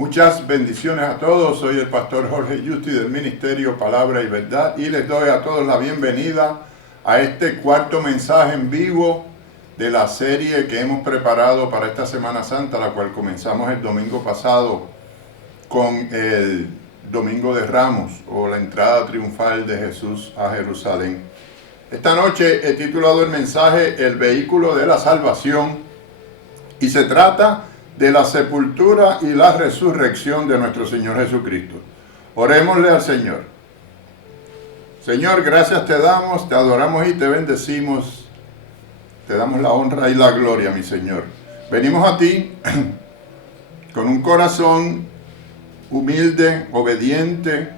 Muchas bendiciones a todos. Soy el pastor Jorge Justi del Ministerio Palabra y Verdad y les doy a todos la bienvenida a este cuarto mensaje en vivo de la serie que hemos preparado para esta Semana Santa, la cual comenzamos el domingo pasado con el Domingo de Ramos o la entrada triunfal de Jesús a Jerusalén. Esta noche he titulado el mensaje El vehículo de la salvación y se trata de la sepultura y la resurrección de nuestro Señor Jesucristo. Orémosle al Señor. Señor, gracias te damos, te adoramos y te bendecimos. Te damos la honra y la gloria, mi Señor. Venimos a ti con un corazón humilde, obediente,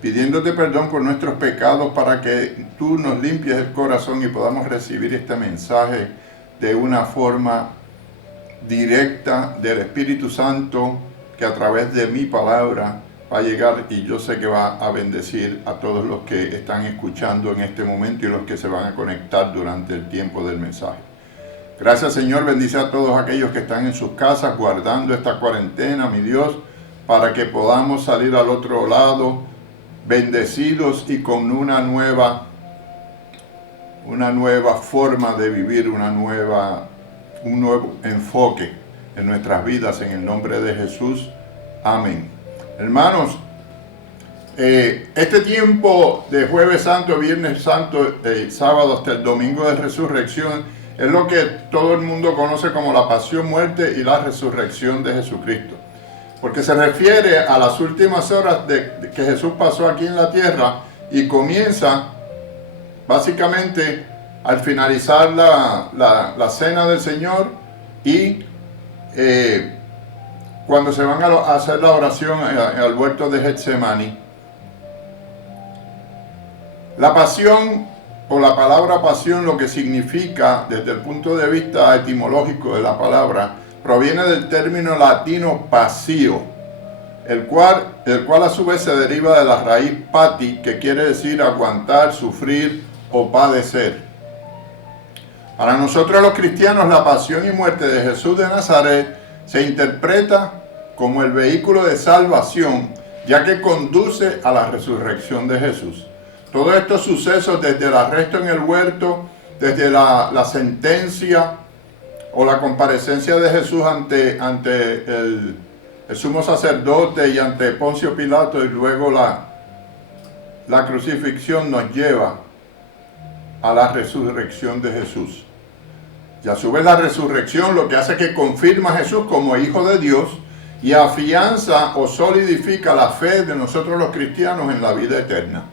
pidiéndote perdón por nuestros pecados para que tú nos limpies el corazón y podamos recibir este mensaje de una forma directa del Espíritu Santo que a través de mi palabra va a llegar y yo sé que va a bendecir a todos los que están escuchando en este momento y los que se van a conectar durante el tiempo del mensaje. Gracias, Señor, bendice a todos aquellos que están en sus casas guardando esta cuarentena, mi Dios, para que podamos salir al otro lado bendecidos y con una nueva forma de vivir, un nuevo enfoque en nuestras vidas, en el nombre de Jesús. Amén. Hermanos, este tiempo de Jueves Santo, Viernes Santo, sábado hasta el Domingo de Resurrección, es lo que todo el mundo conoce como la pasión, muerte y la resurrección de Jesucristo. Porque se refiere a las últimas horas de que Jesús pasó aquí en la tierra y comienza básicamente al finalizar la cena del Señor y cuando se van a hacer la oración al huerto de Getsemaní. La pasión o la palabra pasión, lo que significa desde el punto de vista etimológico de la palabra, proviene del término latino passio, el cual a su vez se deriva de la raíz pati, que quiere decir aguantar, sufrir o padecer. Para nosotros los cristianos, la pasión y muerte de Jesús de Nazaret se interpreta como el vehículo de salvación, ya que conduce a la resurrección de Jesús. Todos estos sucesos, desde el arresto en el huerto, desde la sentencia o la comparecencia de Jesús ante el sumo sacerdote y ante Poncio Pilato, y luego la crucifixión, nos lleva a la resurrección de Jesús. Y a su vez la resurrección lo que hace es que confirma a Jesús como Hijo de Dios y afianza o solidifica la fe de nosotros los cristianos en la vida eterna.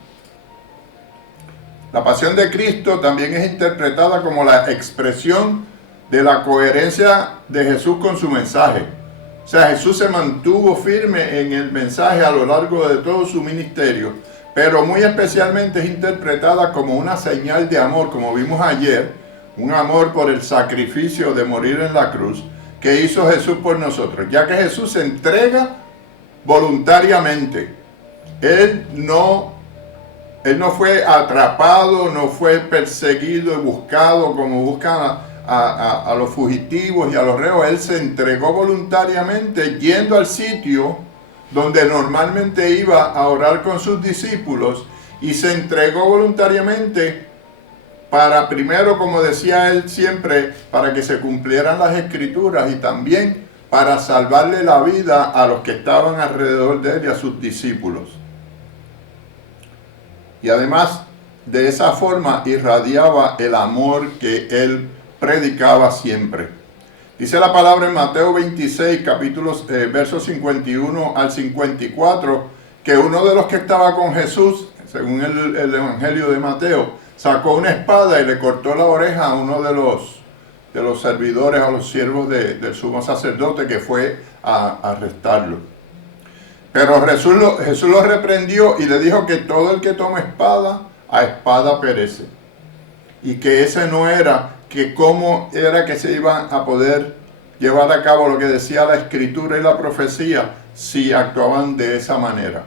La pasión de Cristo también es interpretada como la expresión de la coherencia de Jesús con su mensaje. O sea, Jesús se mantuvo firme en el mensaje a lo largo de todo su ministerio, pero muy especialmente es interpretada como una señal de amor, como vimos ayer, un amor por el sacrificio de morir en la cruz que hizo Jesús por nosotros, ya que Jesús se entrega voluntariamente. Él no fue atrapado, no fue perseguido y buscado como buscan a los fugitivos y a los reos. Él se entregó voluntariamente yendo al sitio donde normalmente iba a orar con sus discípulos, y se entregó voluntariamente para, primero, como decía él siempre, para que se cumplieran las escrituras y también para salvarle la vida a los que estaban alrededor de él y a sus discípulos. Y además, de esa forma irradiaba el amor que él predicaba siempre. Dice la palabra en Mateo 26, versos 51 al 54, que uno de los que estaba con Jesús, según el Evangelio de Mateo, sacó una espada y le cortó la oreja a uno de los servidores, a los siervos del sumo sacerdote que fue a arrestarlo. Pero Jesús lo reprendió y le dijo que todo el que toma espada, a espada perece. Y que ese no era, que cómo era que se iba a poder llevar a cabo lo que decía la Escritura y la profecía si actuaban de esa manera.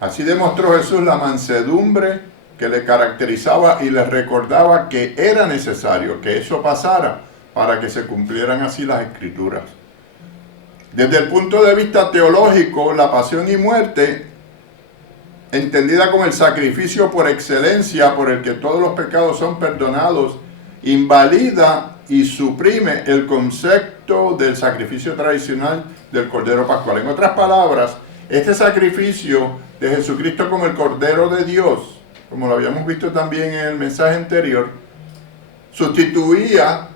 Así demostró Jesús la mansedumbre que le caracterizaba y le recordaba que era necesario que eso pasara para que se cumplieran así las Escrituras. Desde el punto de vista teológico, la pasión y muerte, entendida como el sacrificio por excelencia por el que todos los pecados son perdonados, invalida y suprime el concepto del sacrificio tradicional del Cordero Pascual. En otras palabras, este sacrificio de Jesucristo como el Cordero de Dios, como lo habíamos visto también en el mensaje anterior, sustituía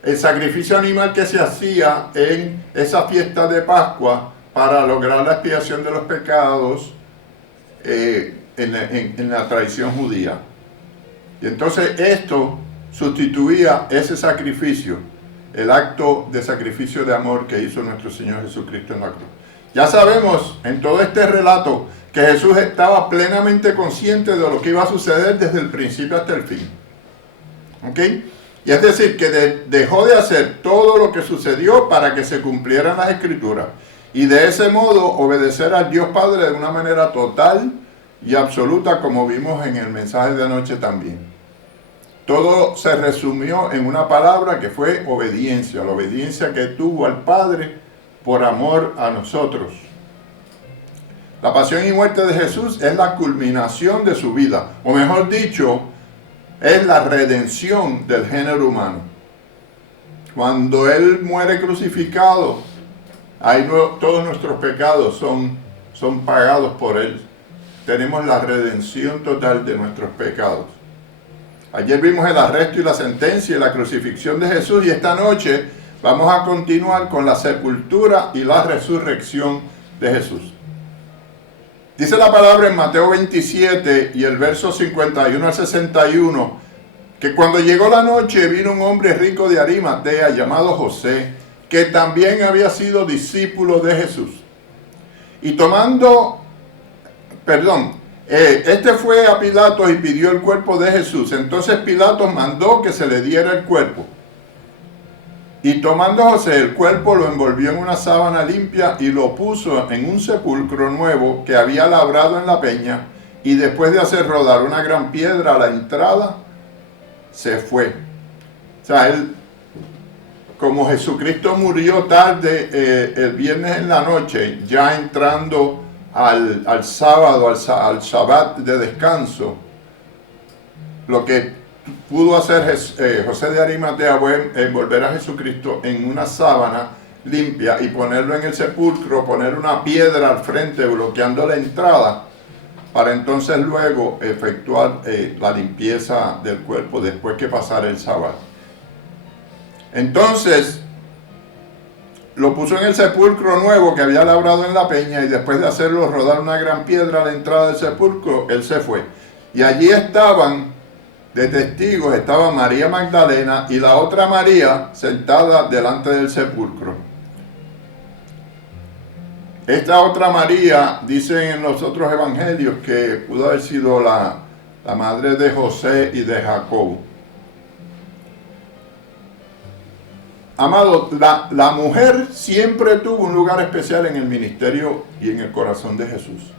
el sacrificio animal que se hacía en esa fiesta de Pascua para lograr la expiación de los pecados en la tradición judía. Y entonces esto sustituía ese sacrificio, el acto de sacrificio de amor que hizo nuestro Señor Jesucristo en la cruz. Ya sabemos en todo este relato que Jesús estaba plenamente consciente de lo que iba a suceder desde el principio hasta el fin. ¿Ok? Y es decir, que dejó de hacer todo lo que sucedió para que se cumplieran las Escrituras. Y de ese modo obedecer al Dios Padre de una manera total y absoluta, como vimos en el mensaje de anoche también. Todo se resumió en una palabra que fue obediencia, la obediencia que tuvo al Padre por amor a nosotros. La pasión y muerte de Jesús es la culminación de su vida, o mejor dicho, es la redención del género humano. Cuando Él muere crucificado, ahí todos nuestros pecados son pagados por Él. Tenemos la redención total de nuestros pecados. Ayer vimos el arresto y la sentencia y la crucifixión de Jesús, y esta noche vamos a continuar con la sepultura y la resurrección de Jesús. Dice la palabra en Mateo 27 y el verso 51 al 61, que cuando llegó la noche vino un hombre rico de Arimatea llamado José, que también había sido discípulo de Jesús. Y este fue a Pilato y pidió el cuerpo de Jesús. Entonces Pilato mandó que se le diera el cuerpo. Y tomando José el cuerpo, lo envolvió en una sábana limpia y lo puso en un sepulcro nuevo que había labrado en la peña, y después de hacer rodar una gran piedra a la entrada, se fue. O sea, como Jesucristo murió tarde el viernes en la noche, ya entrando al sábado, al Shabbat de descanso, lo que pudo hacer José de Arimatea fue envolver a Jesucristo en una sábana limpia y ponerlo en el sepulcro, poner una piedra al frente bloqueando la entrada, para entonces luego efectuar la limpieza del cuerpo después que pasara el sábado. Entonces lo puso en el sepulcro nuevo que había labrado en la peña, y después de hacerlo rodar una gran piedra a la entrada del sepulcro, él se fue. Y allí estaban de testigos, estaba María Magdalena y la otra María sentada delante del sepulcro. Esta otra María, dicen en los otros evangelios, que pudo haber sido la madre de José y de Jacob. Amado, la mujer siempre tuvo un lugar especial en el ministerio y en el corazón de Jesús.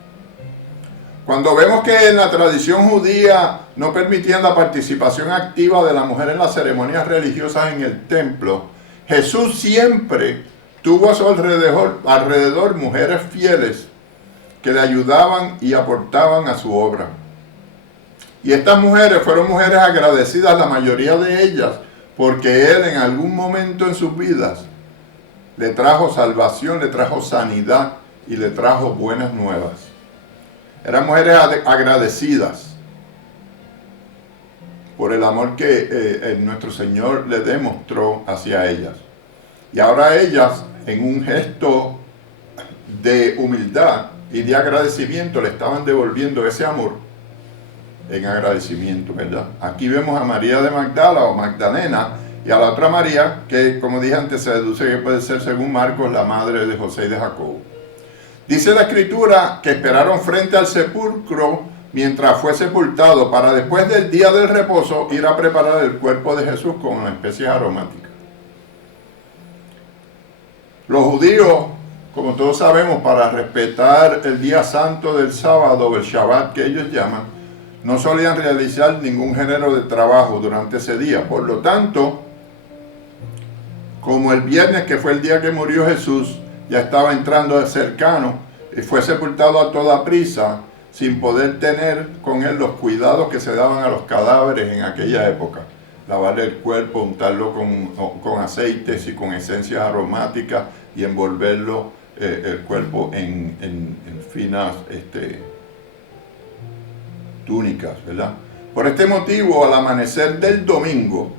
Cuando vemos que en la tradición judía no permitían la participación activa de la mujer en las ceremonias religiosas en el templo, Jesús siempre tuvo a su alrededor mujeres fieles que le ayudaban y aportaban a su obra. Y estas mujeres fueron mujeres agradecidas, la mayoría de ellas, porque Él en algún momento en sus vidas le trajo salvación, le trajo sanidad y le trajo buenas nuevas. Eran mujeres agradecidas por el amor que nuestro Señor le demostró hacia ellas. Y ahora ellas, en un gesto de humildad y de agradecimiento, le estaban devolviendo ese amor en agradecimiento, ¿verdad? Aquí vemos a María de Magdala o Magdalena y a la otra María, que como dije antes se deduce que puede ser, según Marcos, la madre de José y de Jacob. Dice la Escritura que esperaron frente al sepulcro mientras fue sepultado, para después del día del reposo ir a preparar el cuerpo de Jesús con una especie aromática. Los judíos, como todos sabemos, para respetar el día santo del sábado, el Shabbat que ellos llaman, no solían realizar ningún género de trabajo durante ese día. Por lo tanto, como el viernes, que fue el día que murió Jesús, ya estaba entrando de cercano, y fue sepultado a toda prisa, sin poder tener con él los cuidados que se daban a los cadáveres en aquella época. Lavarle el cuerpo, untarlo con aceites y con esencias aromáticas y envolverlo el cuerpo en finas túnicas, ¿verdad? Por este motivo, al amanecer del domingo,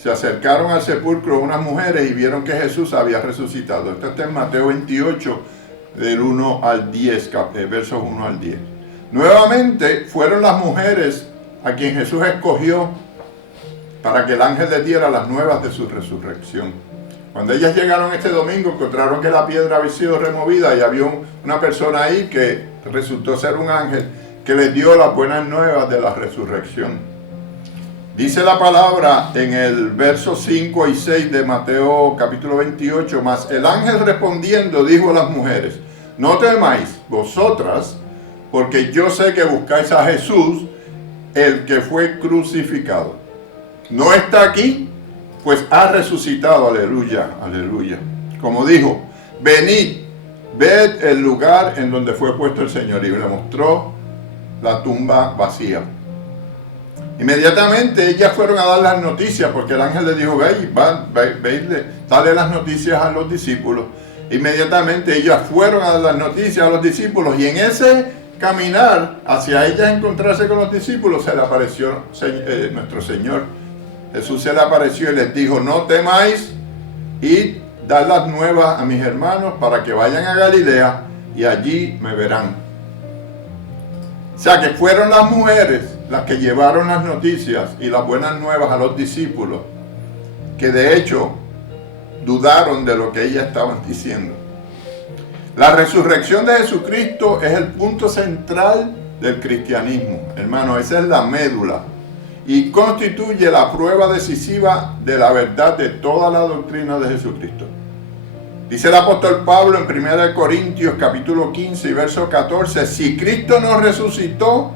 se acercaron al sepulcro unas mujeres y vieron que Jesús había resucitado. Esto está en Mateo 28, del 1 al 10, versos 1 al 10. Nuevamente fueron las mujeres a quien Jesús escogió para que el ángel les diera las nuevas de su resurrección. Cuando ellas llegaron este domingo, encontraron que la piedra había sido removida y había una persona ahí que resultó ser un ángel que les dio las buenas nuevas de la resurrección. Dice la palabra en el verso 5 y 6 de Mateo capítulo 28, mas el ángel respondiendo dijo a las mujeres, no temáis vosotras, porque yo sé que buscáis a Jesús, el que fue crucificado. No está aquí, pues ha resucitado, aleluya, aleluya. Como dijo, venid, ved el lugar en donde fue puesto el Señor, y le mostró la tumba vacía. Inmediatamente ellas fueron a dar las noticias, porque el ángel les dijo, dale las noticias a los discípulos. Inmediatamente ellas fueron a dar las noticias a los discípulos, y en ese caminar hacia ellas encontrarse con los discípulos, se le apareció nuestro Señor. Jesús se le apareció y les dijo, no temáis, y dar las nuevas a mis hermanos para que vayan a Galilea y allí me verán. O sea que fueron las mujeres las que llevaron las noticias y las buenas nuevas a los discípulos, que de hecho dudaron de lo que ellas estaban diciendo. La resurrección de Jesucristo es el punto central del cristianismo, hermano, esa es la médula, y constituye la prueba decisiva de la verdad de toda la doctrina de Jesucristo. Dice el apóstol Pablo en 1 Corintios capítulo 15 y verso 14, si Cristo nos resucitó,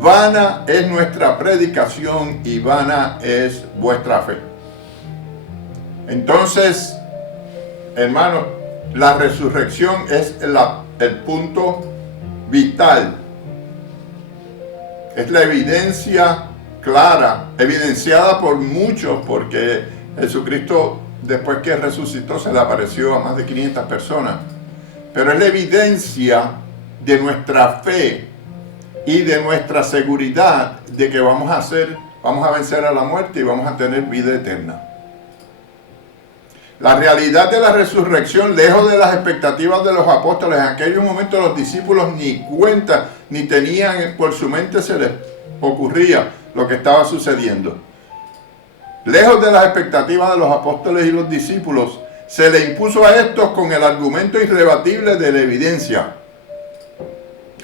vana es nuestra predicación y vana es vuestra fe. Entonces, hermanos, la resurrección es el punto vital. Es la evidencia clara, evidenciada por muchos, porque Jesucristo, después que resucitó, se le apareció a más de 500 personas. Pero es la evidencia de nuestra fe y de nuestra seguridad de que vamos a vencer a la muerte y vamos a tener vida eterna. La realidad de la resurrección, lejos de las expectativas de los apóstoles, en aquellos momentos los discípulos ni cuenta, ni tenían por su mente, se les ocurría lo que estaba sucediendo. Lejos de las expectativas de los apóstoles y los discípulos, se le impuso a estos con el argumento irrebatible de la evidencia.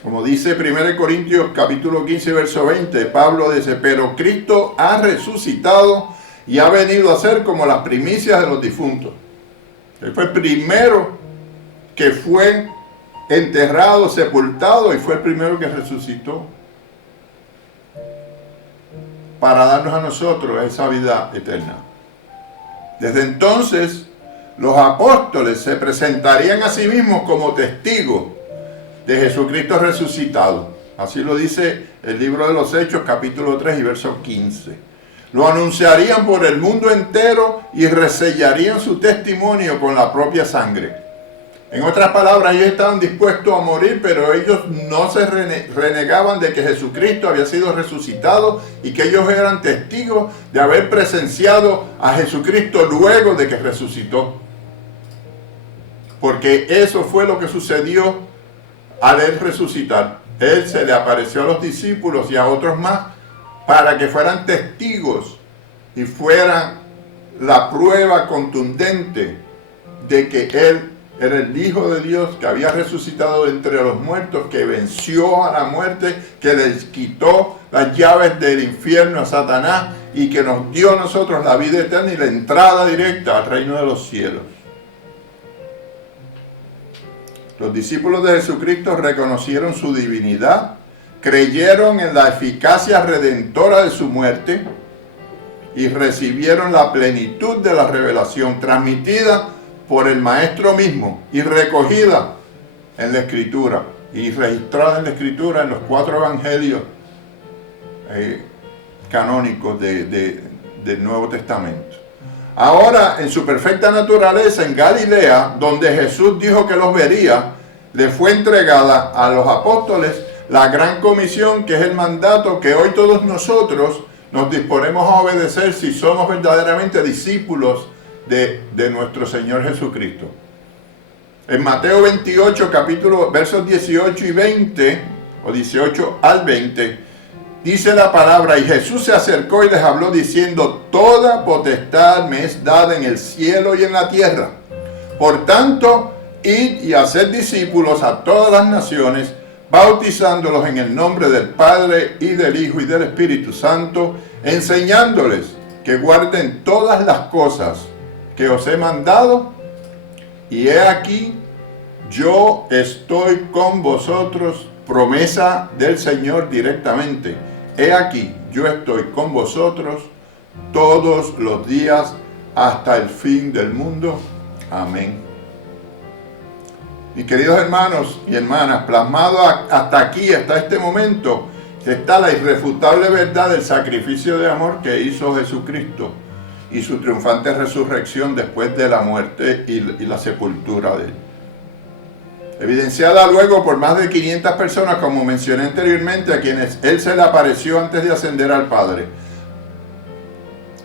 Como dice 1 Corintios capítulo 15, verso 20, Pablo dice, pero Cristo ha resucitado y ha venido a ser como las primicias de los difuntos. Él fue el primero que fue enterrado, sepultado, y fue el primero que resucitó para darnos a nosotros esa vida eterna. Desde entonces, los apóstoles se presentarían a sí mismos como testigos de Jesucristo resucitado. Así lo dice el libro de los Hechos, capítulo 3 y verso 15. Lo anunciarían por el mundo entero y resellarían su testimonio con la propia sangre. En otras palabras, ellos estaban dispuestos a morir, pero ellos no se renegaban de que Jesucristo había sido resucitado y que ellos eran testigos de haber presenciado a Jesucristo luego de que resucitó. Porque eso fue lo que sucedió al él resucitar. Él se le apareció a los discípulos y a otros más para que fueran testigos y fueran la prueba contundente de que Él era el Hijo de Dios, que había resucitado entre los muertos, que venció a la muerte, que les quitó las llaves del infierno a Satanás y que nos dio a nosotros la vida eterna y la entrada directa al reino de los cielos. Los discípulos de Jesucristo reconocieron su divinidad, creyeron en la eficacia redentora de su muerte y recibieron la plenitud de la revelación transmitida por el Maestro mismo y recogida en la Escritura y registrada en la Escritura en los 4 evangelios canónicos del Nuevo Testamento. Ahora, en su perfecta naturaleza, en Galilea, donde Jesús dijo que los vería, le fue entregada a los apóstoles la gran comisión, que es el mandato que hoy todos nosotros nos disponemos a obedecer si somos verdaderamente discípulos de nuestro Señor Jesucristo. En Mateo 28, versos 18 y 20, o 18 al 20, dice la palabra: y Jesús se acercó y les habló diciendo: toda potestad me es dada en el cielo y en la tierra. Por tanto, id y haced discípulos a todas las naciones, bautizándolos en el nombre del Padre y del Hijo y del Espíritu Santo, enseñándoles que guarden todas las cosas que os he mandado, y he aquí, yo estoy con vosotros, promesa del Señor directamente. He aquí, yo estoy con vosotros todos los días hasta el fin del mundo. Amén. Mis queridos hermanos y hermanas, plasmado hasta aquí, hasta este momento, está la irrefutable verdad del sacrificio de amor que hizo Jesucristo y su triunfante resurrección después de la muerte y la sepultura de él. Evidenciada luego por más de 500 personas, como mencioné anteriormente, a quienes él se le apareció antes de ascender al Padre.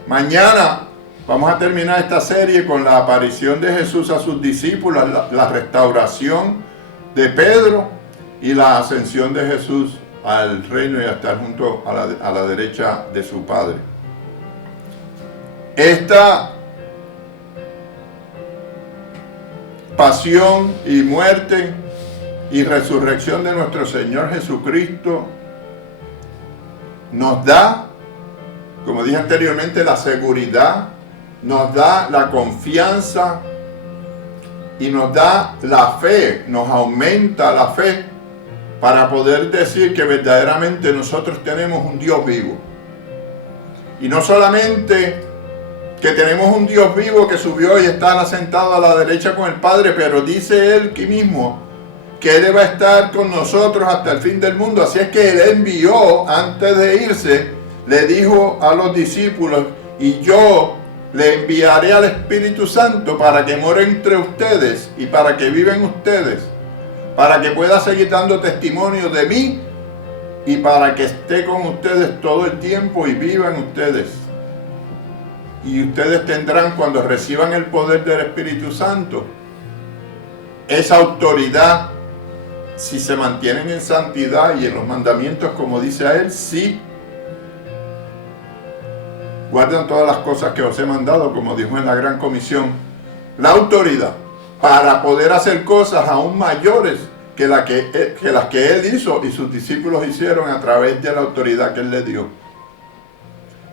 Mañana vamos a terminar esta serie con la aparición de Jesús a sus discípulos, la restauración de Pedro y la ascensión de Jesús al reino y a estar junto a la derecha de su Padre. Esta pasión y muerte y resurrección de nuestro Señor Jesucristo nos da, como dije anteriormente, la seguridad, nos da la confianza y nos da la fe, nos aumenta la fe para poder decir que verdaderamente nosotros tenemos un Dios vivo. Y no solamente que tenemos un Dios vivo que subió y está sentado a la derecha con el Padre, pero dice Él aquí mismo que Él va a estar con nosotros hasta el fin del mundo. Así es que Él envió, antes de irse, le dijo a los discípulos: y yo le enviaré al Espíritu Santo para que more entre ustedes y para que viva en ustedes, para que pueda seguir dando testimonio de mí y para que esté con ustedes todo el tiempo y viva en ustedes. Y ustedes tendrán, cuando reciban el poder del Espíritu Santo, esa autoridad, si se mantienen en santidad y en los mandamientos como dice a Él, sí, guardan todas las cosas que os he mandado, como dijo en la Gran Comisión, la autoridad para poder hacer cosas aún mayores que las que Él hizo y sus discípulos hicieron a través de la autoridad que Él les dio.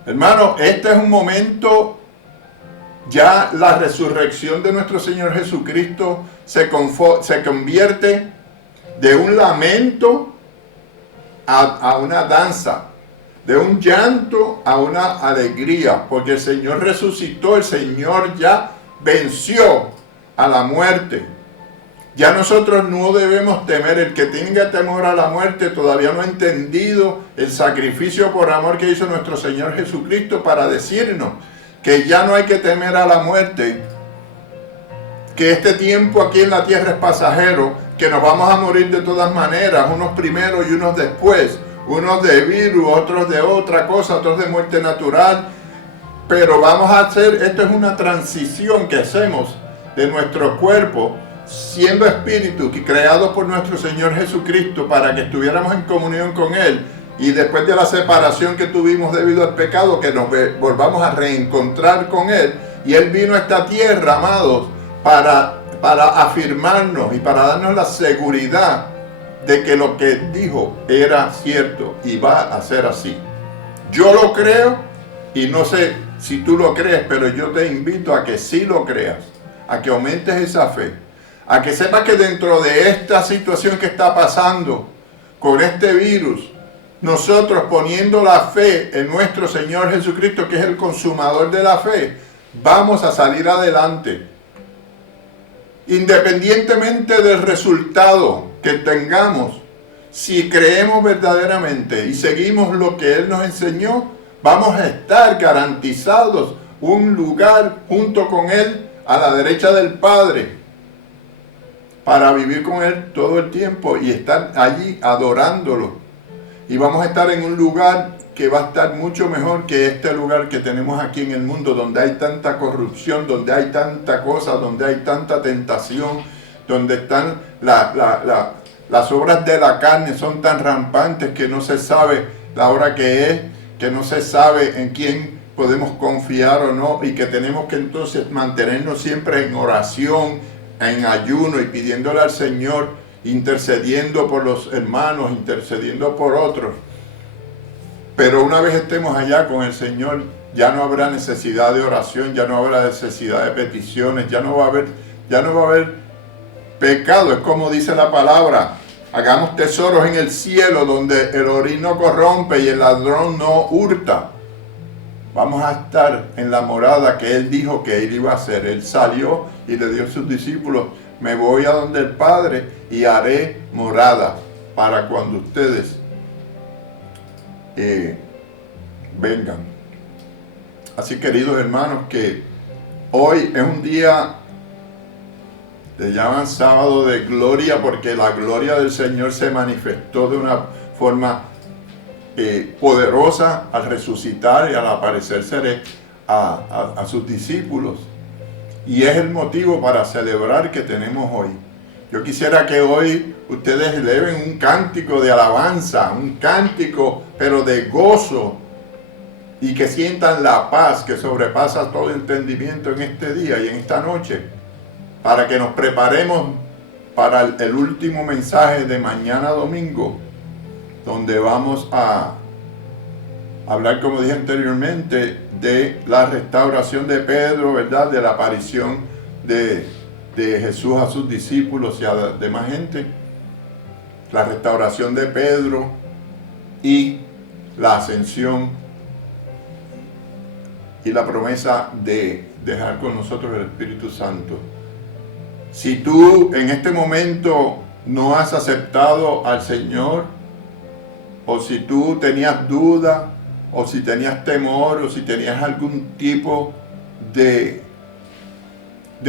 Hermano, este es un momento, ya la resurrección de nuestro Señor Jesucristo se convierte de un lamento a una danza, de un llanto a una alegría, porque el Señor resucitó, el Señor ya venció a la muerte. Ya nosotros no debemos temer. El que tenga temor a la muerte todavía no ha entendido el sacrificio por amor que hizo nuestro Señor Jesucristo para decirnos que ya no hay que temer a la muerte, que este tiempo aquí en la tierra es pasajero, que nos vamos a morir de todas maneras, unos primero y unos después, unos de virus, otros de otra cosa, otros de muerte natural, pero vamos a hacer, esto es una transición que hacemos de nuestro cuerpo, siendo espíritu creado por nuestro Señor Jesucristo para que estuviéramos en comunión con Él, y después de la separación que tuvimos debido al pecado, que nos volvamos a reencontrar con Él, y Él vino a esta tierra, amados, para afirmarnos y para darnos la seguridad de que lo que dijo era cierto y va a ser así. Yo lo creo, y no sé si tú lo crees, pero yo te invito a que sí lo creas, a que aumentes esa fe, a que sepas que dentro de esta situación que está pasando con este virus, nosotros poniendo la fe en nuestro Señor Jesucristo, que es el consumador de la fe, vamos a salir adelante. Independientemente del resultado que tengamos, si creemos verdaderamente y seguimos lo que Él nos enseñó, vamos a estar garantizados un lugar junto con Él a la derecha del Padre para vivir con Él todo el tiempo y estar allí adorándolo. Y vamos a estar en un lugar que va a estar mucho mejor que este lugar que tenemos aquí en el mundo, donde hay tanta corrupción, donde hay tanta cosa, donde hay tanta tentación, donde están las obras de la carne son tan rampantes que no se sabe la hora que es, que no se sabe en quién podemos confiar o no, y que tenemos que entonces mantenernos siempre en oración, en ayuno y pidiéndole al Señor, intercediendo por los hermanos, intercediendo por otros. Pero una vez estemos allá con el Señor, ya no habrá necesidad de oración, ya no habrá necesidad de peticiones, ya no va a haber pecado. Es como dice la palabra: hagamos tesoros en el cielo, donde el orín no corrompe y el ladrón no hurta. Vamos a estar en la morada que Él dijo que Él iba a hacer. Él salió y le dio a sus discípulos: me voy a donde el Padre y haré morada para cuando ustedes vengan. Así, queridos hermanos, que hoy es un día, le llaman sábado de gloria, porque la gloria del Señor se manifestó de una forma poderosa al resucitar y al aparecerse a sus discípulos. Y es el motivo para celebrar que tenemos hoy. Yo quisiera que hoy ustedes eleven un cántico de alabanza, un cántico pero de gozo, y que sientan la paz que sobrepasa todo entendimiento en este día y en esta noche, para que nos preparemos para el último mensaje de mañana domingo, donde vamos a hablar, como dije anteriormente, de la restauración de Pedro, ¿verdad? De la aparición de Jesús a sus discípulos y a la demás gente, la restauración de Pedro y la ascensión y la promesa de dejar con nosotros el Espíritu Santo. Si tú en este momento no has aceptado al Señor, o si tú tenías duda, o si tenías temor, o si tenías algún tipo de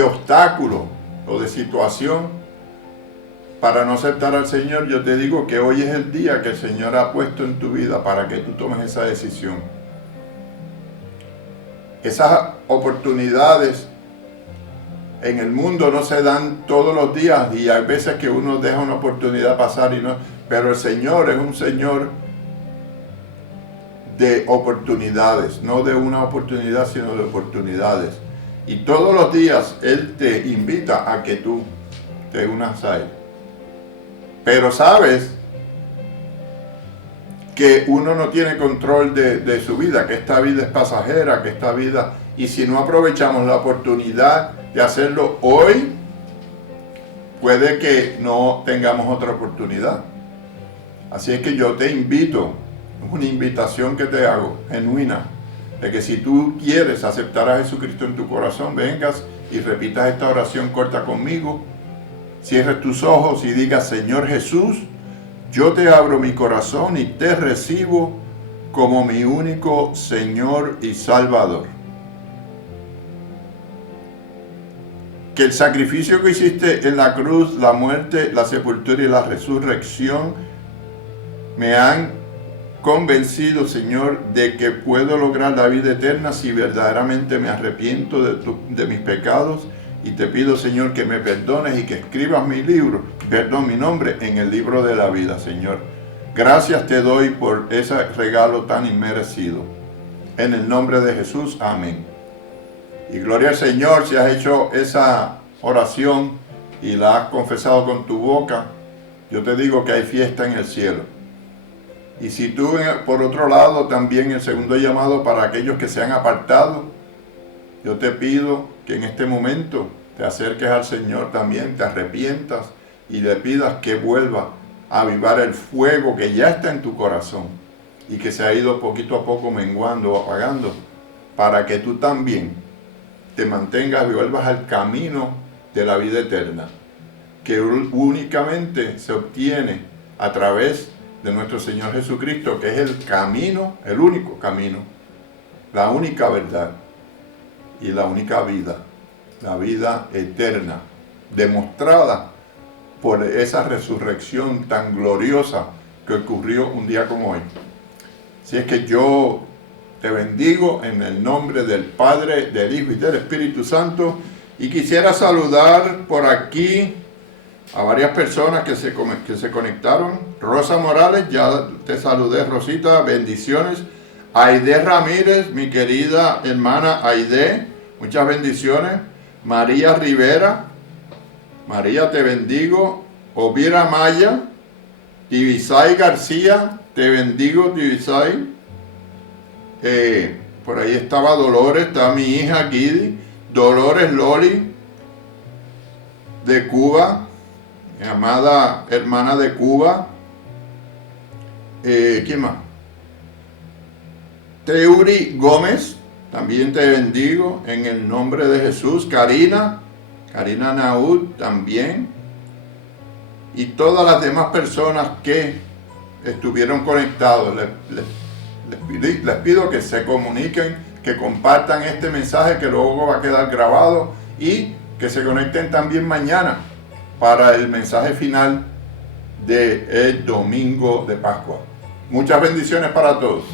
obstáculo o de situación para no aceptar al Señor, yo te digo que hoy es el día que el Señor ha puesto en tu vida para que tú tomes esa decisión. Esas oportunidades en el mundo no se dan todos los días, y hay veces que uno deja una oportunidad pasar y no, pero el Señor es un Señor de oportunidades, no de una oportunidad, sino de oportunidades. Y todos los días Él te invita a que tú te unas a Él. Pero sabes que uno no tiene control de su vida, que esta vida es pasajera, que esta vida, y si no aprovechamos la oportunidad de hacerlo hoy, puede que no tengamos otra oportunidad. Así es que yo te invito, es una invitación que te hago, genuina, de que si tú quieres aceptar a Jesucristo en tu corazón, vengas y repitas esta oración corta conmigo. Cierres tus ojos y digas: Señor Jesús, yo te abro mi corazón y te recibo como mi único Señor y Salvador. Que el sacrificio que hiciste en la cruz, la muerte, la sepultura y la resurrección me han convencido, Señor, de que puedo lograr la vida eterna si verdaderamente me arrepiento de mis pecados, y te pido, Señor, que me perdones y que escribas mi nombre en el libro de la vida, Señor. Gracias te doy por ese regalo tan inmerecido. En el nombre de Jesús, amén. Y gloria al Señor si has hecho esa oración y la has confesado con tu boca. Yo te digo que hay fiesta en el cielo. Y si tú, por otro lado, también el segundo llamado para aquellos que se han apartado, yo te pido que en este momento te acerques al Señor también, te arrepientas y le pidas que vuelva a avivar el fuego que ya está en tu corazón y que se ha ido poquito a poco menguando o apagando, para que tú también te mantengas y vuelvas al camino de la vida eterna, que únicamente se obtiene a través de nuestro Señor Jesucristo, que es el camino, el único camino, la única verdad y la única vida, la vida eterna, demostrada por esa resurrección tan gloriosa que ocurrió un día como hoy. Así es que yo te bendigo en el nombre del Padre, del Hijo y del Espíritu Santo, y quisiera saludar por aquí a varias personas que se conectaron. Rosa Morales, ya te saludé, Rosita, bendiciones. Aide Ramírez, mi querida hermana Aide, muchas bendiciones. María Rivera, María, te bendigo. Ovira Maya, Tibisay García, te bendigo, Tibisay. Por ahí estaba Dolores, está mi hija Guidi, Dolores Loli, de Cuba, mi amada hermana de Cuba. ¿Quién más? Teuri Gómez, también te bendigo en el nombre de Jesús. Karina Naud también. Y todas las demás personas que estuvieron conectados, les pido que se comuniquen, que compartan este mensaje que luego va a quedar grabado, y que se conecten también mañana para el mensaje final del domingo de Pascua. Muchas bendiciones para todos.